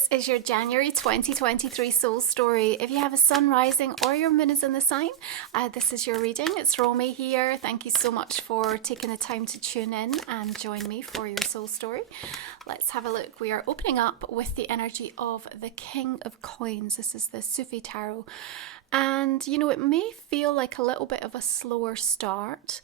This is your January 2023 soul story. If you have a sun rising or your moon is in the sign, this is your reading. It's Romy here. Thank you so much for taking the time to tune in and join me for your soul story. Let's have a look. We are opening up with the energy of the King of Coins. This is the Sufi Tarot. And, you know, it may feel like a little bit of a slower start,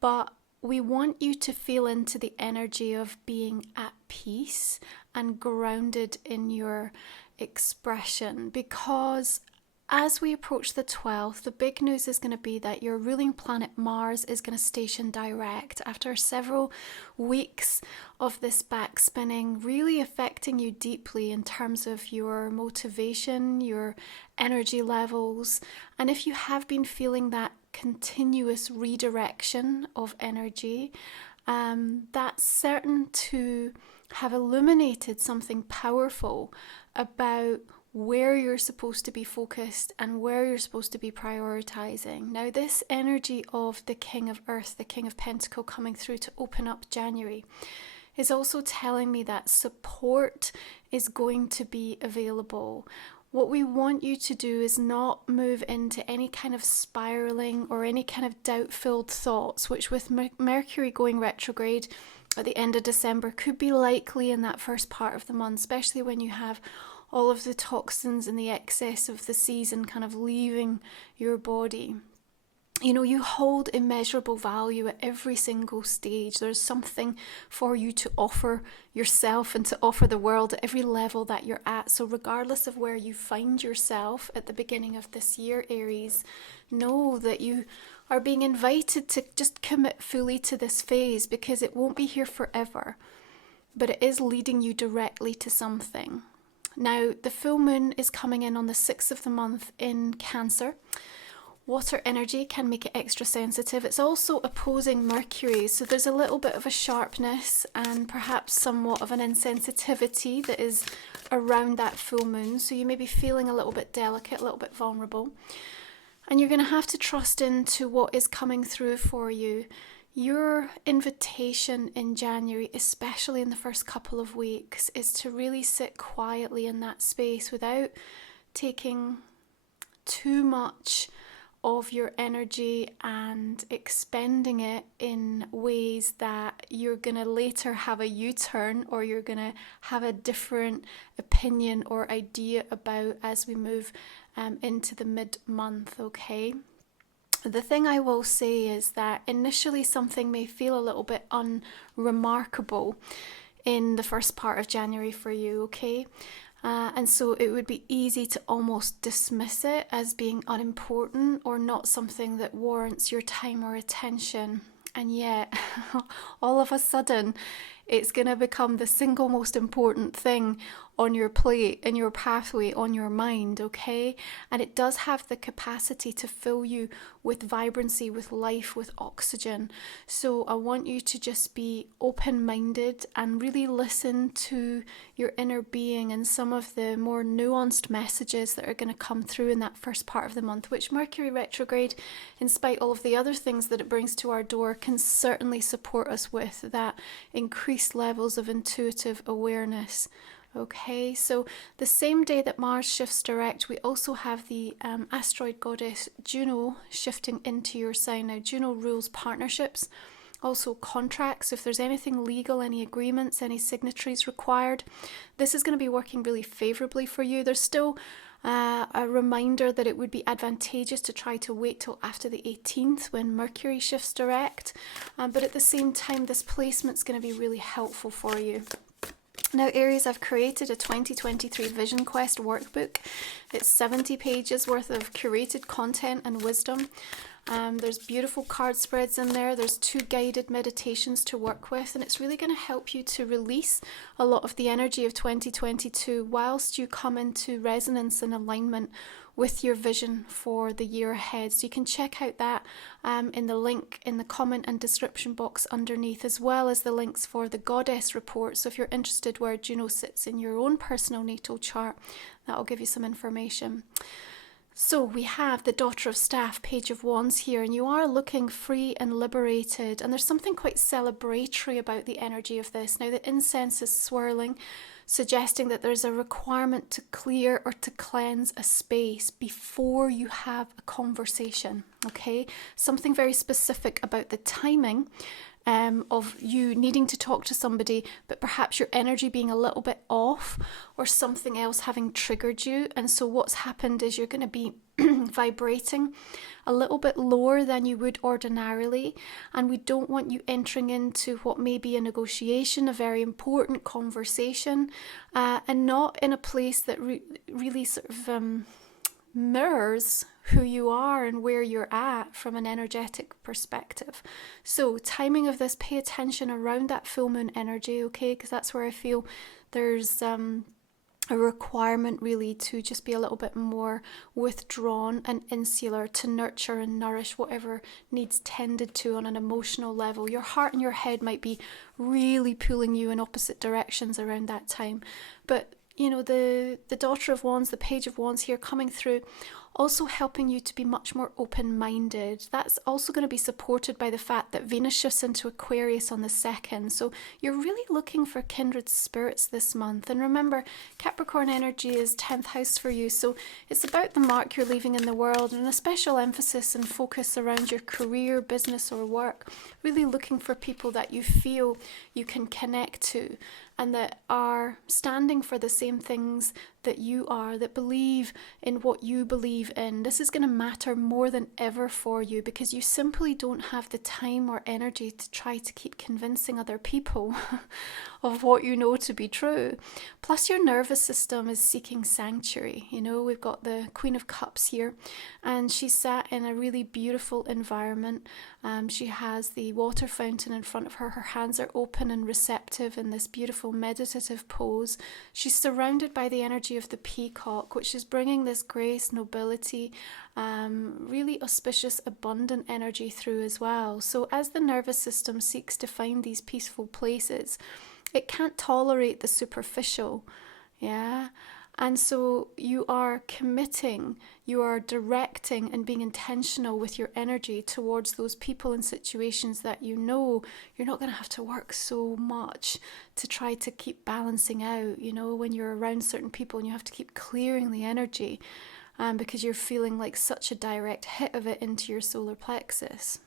but we want you to feel into the energy of being at peace and grounded in your expression, because as we approach the 12th, the big news is going to be that your ruling planet Mars is going to station direct after several weeks of this back spinning, really affecting you deeply in terms of your motivation, your energy levels. And if you have been feeling that continuous redirection of energy, that's certain to have illuminated something powerful about where you're supposed to be focused and where you're supposed to be prioritizing. Now, this energy of the King of Earth, the King of Pentacle coming through to open up January is also telling me that support is going to be available. What we want you to do is not move into any kind of spiraling or any kind of doubt-filled thoughts, which with Mercury going retrograde at the end of December could be likely in that first part of the month, especially when you have all of the toxins and the excess of the season kind of leaving your body. You know, you hold immeasurable value at every single stage. There's something for you to offer yourself and to offer the world at every level that you're at. So regardless of where you find yourself at the beginning of this year, Aries, know that you are being invited to just commit fully to this phase, because it won't be here forever, but it is leading you directly to something. Now, the full moon is coming in on the 6th of the month in Cancer. Water energy can make it extra sensitive. It's also opposing Mercury, so there's a little bit of a sharpness and perhaps somewhat of an insensitivity that is around that full moon. So you may be feeling a little bit delicate, a little bit vulnerable. And you're going to have to trust into what is coming through for you. Your invitation in January, especially in the first couple of weeks, is to really sit quietly in that space without taking too much of your energy and expending it in ways that you're going to later have a U-turn, or you're going to have a different opinion or idea about as we move into the mid-month, okay? The thing I will say is that initially something may feel a little bit unremarkable in the first part of January for you, okay? And so it would be easy to almost dismiss it as being unimportant or not something that warrants your time or attention. And yet, all of a sudden, it's going to become the single most important thing on your plate, in your pathway, on your mind, okay? And it does have the capacity to fill you with vibrancy, with life, with oxygen. So I want you to just be open-minded and really listen to your inner being and some of the more nuanced messages that are going to come through in that first part of the month, which Mercury retrograde, in spite all of the other things that it brings to our door, can certainly support us with that increased levels of intuitive awareness. Okay, so the same day that Mars shifts direct, we also have the asteroid goddess Juno shifting into your sign. Now, Juno rules partnerships, also contracts. If there's anything legal, any agreements, any signatories required, this is going to be working really favorably for you. There's still a reminder that it would be advantageous to try to wait till after the 18th when Mercury shifts direct, but at the same time, this placement's going to be really helpful for you. Now, Aries, I've created a 2023 Vision Quest workbook. It's 70 pages worth of curated content and wisdom. There's beautiful card spreads in there. There's 2 guided meditations to work with, and it's really going to help you to release a lot of the energy of 2022 whilst you come into resonance and alignment with your vision for the year ahead. So you can check out that in the link in the comment and description box underneath, as well as the links for the Goddess report. So if you're interested where Juno sits in your own personal natal chart, that'll give you some information. So we have the Daughter of Staff, Page of Wands here, and you are looking free and liberated, and there's something quite celebratory about the energy of this. Now the incense is swirling, suggesting that there's a requirement to clear or to cleanse a space before you have a conversation, okay? Something very specific about the timing of you needing to talk to somebody, but perhaps your energy being a little bit off or something else having triggered you. And so what's happened is you're going to be vibrating a little bit lower than you would ordinarily, and we don't want you entering into what may be a negotiation, a very important conversation, and not in a place that really sort of mirrors who you are and where you're at from an energetic perspective. So timing of this, pay attention around that full moon energy, okay? Because that's where I feel there's a requirement really to just be a little bit more withdrawn and insular to nurture and nourish whatever needs tended to on an emotional level. Your heart and your head might be really pulling you in opposite directions around that time. But you know, the Daughter of Wands, the Page of Wands here coming through, also helping you to be much more open-minded. That's also going to be supported by the fact that Venus shifts into Aquarius on the 2nd. So you're really looking for kindred spirits this month. And remember, Capricorn energy is 10th house for you. So it's about the mark you're leaving in the world, and a special emphasis and focus around your career, business or work. Really looking for people that you feel you can connect to and that are standing for the same things that you are, that believe in what you believe in. This is going to matter more than ever for you because you simply don't have the time or energy to try to keep convincing other people of what you know to be true. Plus your nervous system is seeking sanctuary. You know, we've got the Queen of Cups here, and she's sat in a really beautiful environment. She has the water fountain in front of her. Her hands are open and receptive in this beautiful meditative pose. She's surrounded by the energy of the peacock, which is bringing this grace, nobility, really auspicious, abundant energy through as well. So as the nervous system seeks to find these peaceful places, it can't tolerate the superficial, yeah? And so you are committing, you are directing and being intentional with your energy towards those people and situations that you know you're not going to have to work so much to try to keep balancing out, you know, when you're around certain people and you have to keep clearing the energy because you're feeling like such a direct hit of it into your solar plexus.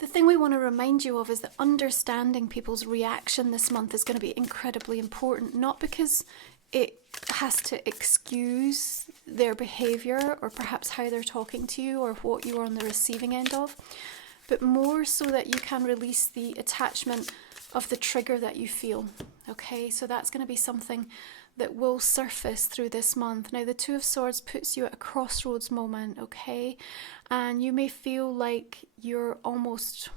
The thing we want to remind you of is that understanding people's reaction this month is going to be incredibly important, not because it has to excuse their behaviour or perhaps how they're talking to you or what you're on the receiving end of, but more so that you can release the attachment of the trigger that you feel. Okay, so that's going to be something that will surface through this month. Now, the Two of Swords puts you at a crossroads moment, okay? And you may feel like you're almost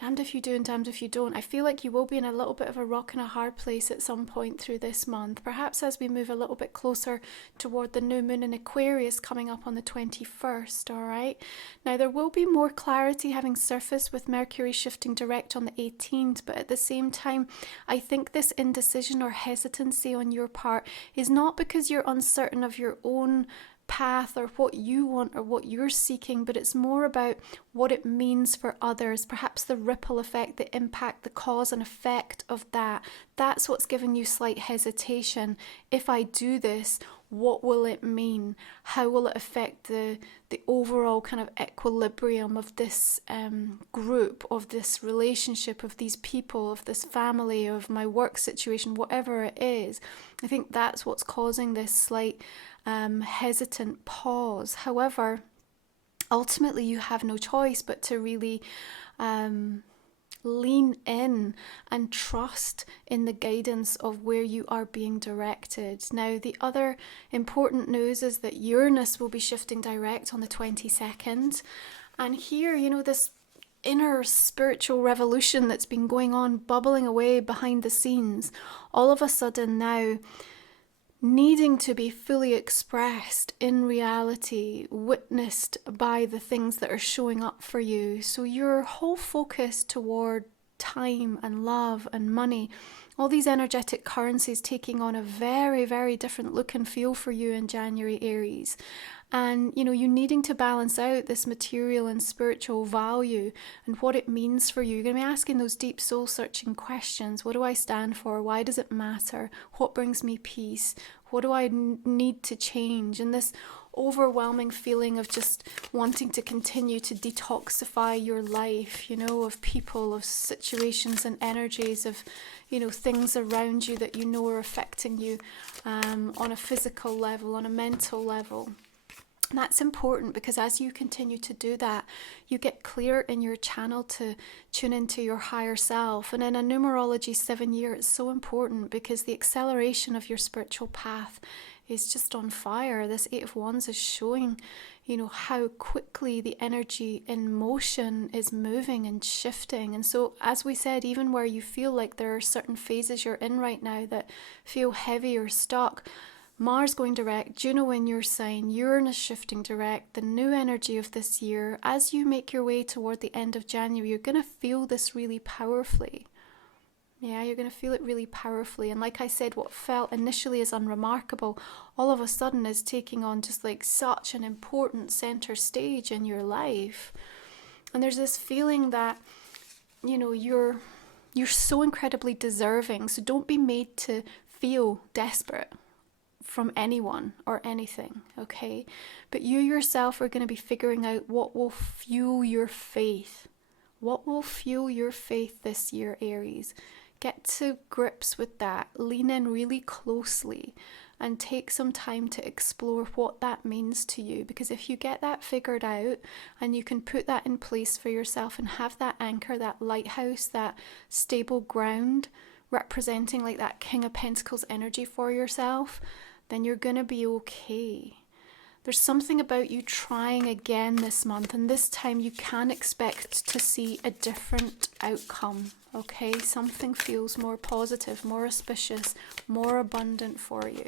damned if you do and damned if you don't. I feel like you will be in a little bit of a rock and a hard place at some point through this month, perhaps as we move a little bit closer toward the new moon in Aquarius coming up on the 21st, all right? Now, there will be more clarity having surfaced with Mercury shifting direct on the 18th, but at the same time, I think this indecision or hesitancy on your part is not because you're uncertain of your own path or what you want or what you're seeking, but it's more about what it means for others, perhaps the ripple effect, the impact, the cause and effect of that. That's what's giving you slight hesitation. If I do this, what will it mean? How will it affect the overall kind of equilibrium of this group, of this relationship, of these people, of this family, of my work situation, whatever it is? I think that's what's causing this slight hesitant pause. However, ultimately you have no choice but to really lean in and trust in the guidance of where you are being directed. Now, the other important news is that Uranus will be shifting direct on the 22nd. And here, you know, this inner spiritual revolution that's been going on, bubbling away behind the scenes, all of a sudden now needing to be fully expressed in reality, witnessed by the things that are showing up for you. So your whole focus toward time and love and money All these energetic currencies taking on a very, very different look and feel for you in January, Aries. And, you needing to balance out this material and spiritual value and what it means for you. You're going to be asking those deep soul-searching questions. What do I stand for? Why does it matter? What brings me peace? What do I need to change? And this overwhelming feeling of just wanting to continue to detoxify your life, of people, of situations and energies, of, things around you that are affecting you on a physical level, on a mental level. And that's important because as you continue to do that, you get clear in your channel to tune into your higher self. And in a numerology 7 year, it's so important because the acceleration of your spiritual path is just on fire. This 8 of Wands is showing, how quickly the energy in motion is moving and shifting. And so, as we said, even where you feel like there are certain phases you're in right now that feel heavy or stuck, Mars going direct, Juno in your sign, Uranus shifting direct, the new energy of this year, as you make your way toward the end of January, you're going to feel this really powerfully. Yeah, you're going to feel it really powerfully. And like I said, what felt initially as unremarkable, all of a sudden is taking on just like such an important center stage in your life. And there's this feeling that, you're so incredibly deserving. So don't be made to feel desperate from anyone or anything, okay? But you yourself are going to be figuring out what will fuel your faith. What will fuel your faith this year, Aries? Get to grips with that. Lean in really closely and take some time to explore what that means to you. Because if you get that figured out and you can put that in place for yourself and have that anchor, that lighthouse, that stable ground representing like that King of Pentacles energy for yourself, then you're going to be okay. There's something about you trying again this month, and this time you can expect to see a different outcome, okay? Something feels more positive, more auspicious, more abundant for you.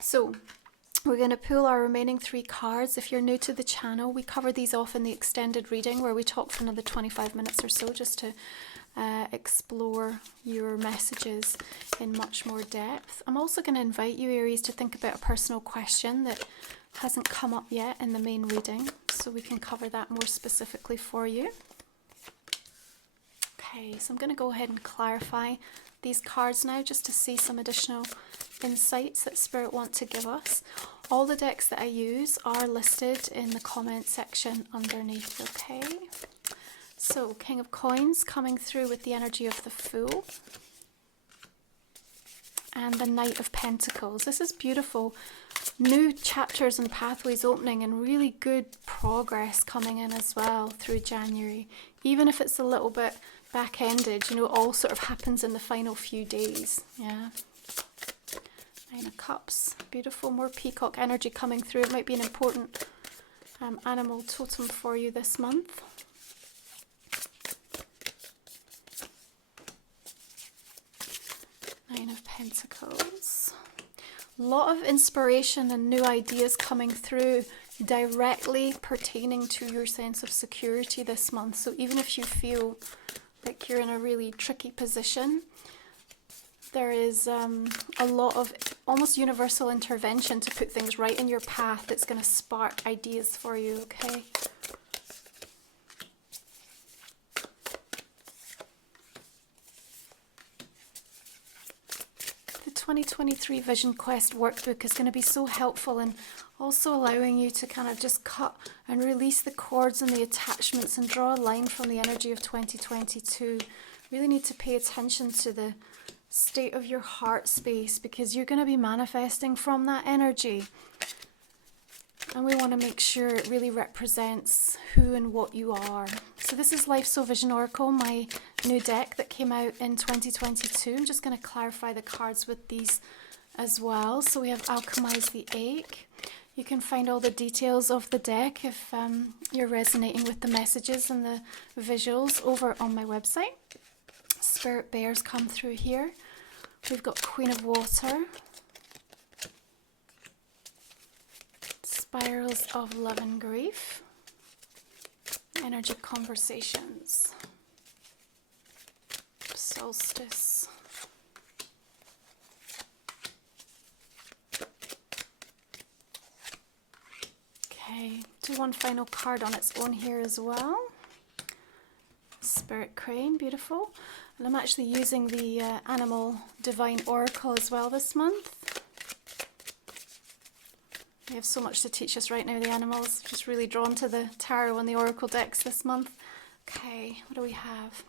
So we're going to pull our remaining 3 cards. If you're new to the channel, we cover these off in the extended reading where we talk for another 25 minutes or so just to explore your messages in much more depth. I'm also going to invite you, Aries, to think about a personal question that hasn't come up yet in the main reading, so we can cover that more specifically for you. Okay, so I'm going to go ahead and clarify these cards now just to see some additional insights that Spirit want to give us. All the decks that I use are listed in the comment section underneath, okay? So, King of Coins coming through with the energy of the Fool. And the Knight of Pentacles. This is beautiful. New chapters and pathways opening and really good progress coming in as well through January. Even if it's a little bit back-ended, it all sort of happens in the final few days. Yeah. 9 of Cups. Beautiful. More peacock energy coming through. It might be an important animal totem for you this month. Nine of Pentacles. A lot of inspiration and new ideas coming through directly pertaining to your sense of security this month. So even if you feel like you're in a really tricky position, there is a lot of almost universal intervention to put things right in your path that's going to spark ideas for you, okay? The 2023 Vision Quest workbook is going to be so helpful in also allowing you to kind of just cut and release the cords and the attachments and draw a line from the energy of 2022. Really need to pay attention to the state of your heart space because you're going to be manifesting from that energy. And we want to make sure it really represents who and what you are. So this is Life So Vision Oracle, my new deck that came out in 2022. I'm just going to clarify the cards with these as well. So we have Alchemize the Ache. You can find all the details of the deck if you're resonating with the messages and the visuals over on my website. Spirit Bears come through here. We've got Queen of Water. Spirals of Love and Grief. Energetic Conversations. Solstice. do one final card on its own here as well. Spirit Crane, beautiful. And I'm actually using the Animal Divine Oracle as well this month. They have so much to teach us right now, the animals. Just really drawn to the tarot and the oracle decks this month. Okay, what do we have?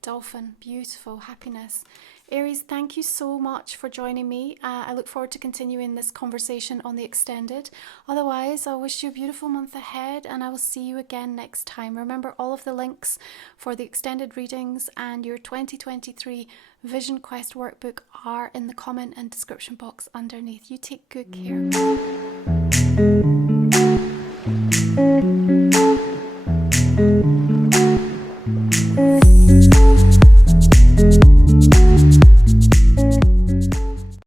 Dolphin, beautiful, happiness. Aries, thank you so much for joining me. I look forward to continuing this conversation on the extended. Otherwise, I wish you a beautiful month ahead, and I will see you again next time. Remember, all of the links for the extended readings and your 2023 Vision Quest workbook are in the comment and description box underneath. You take good care.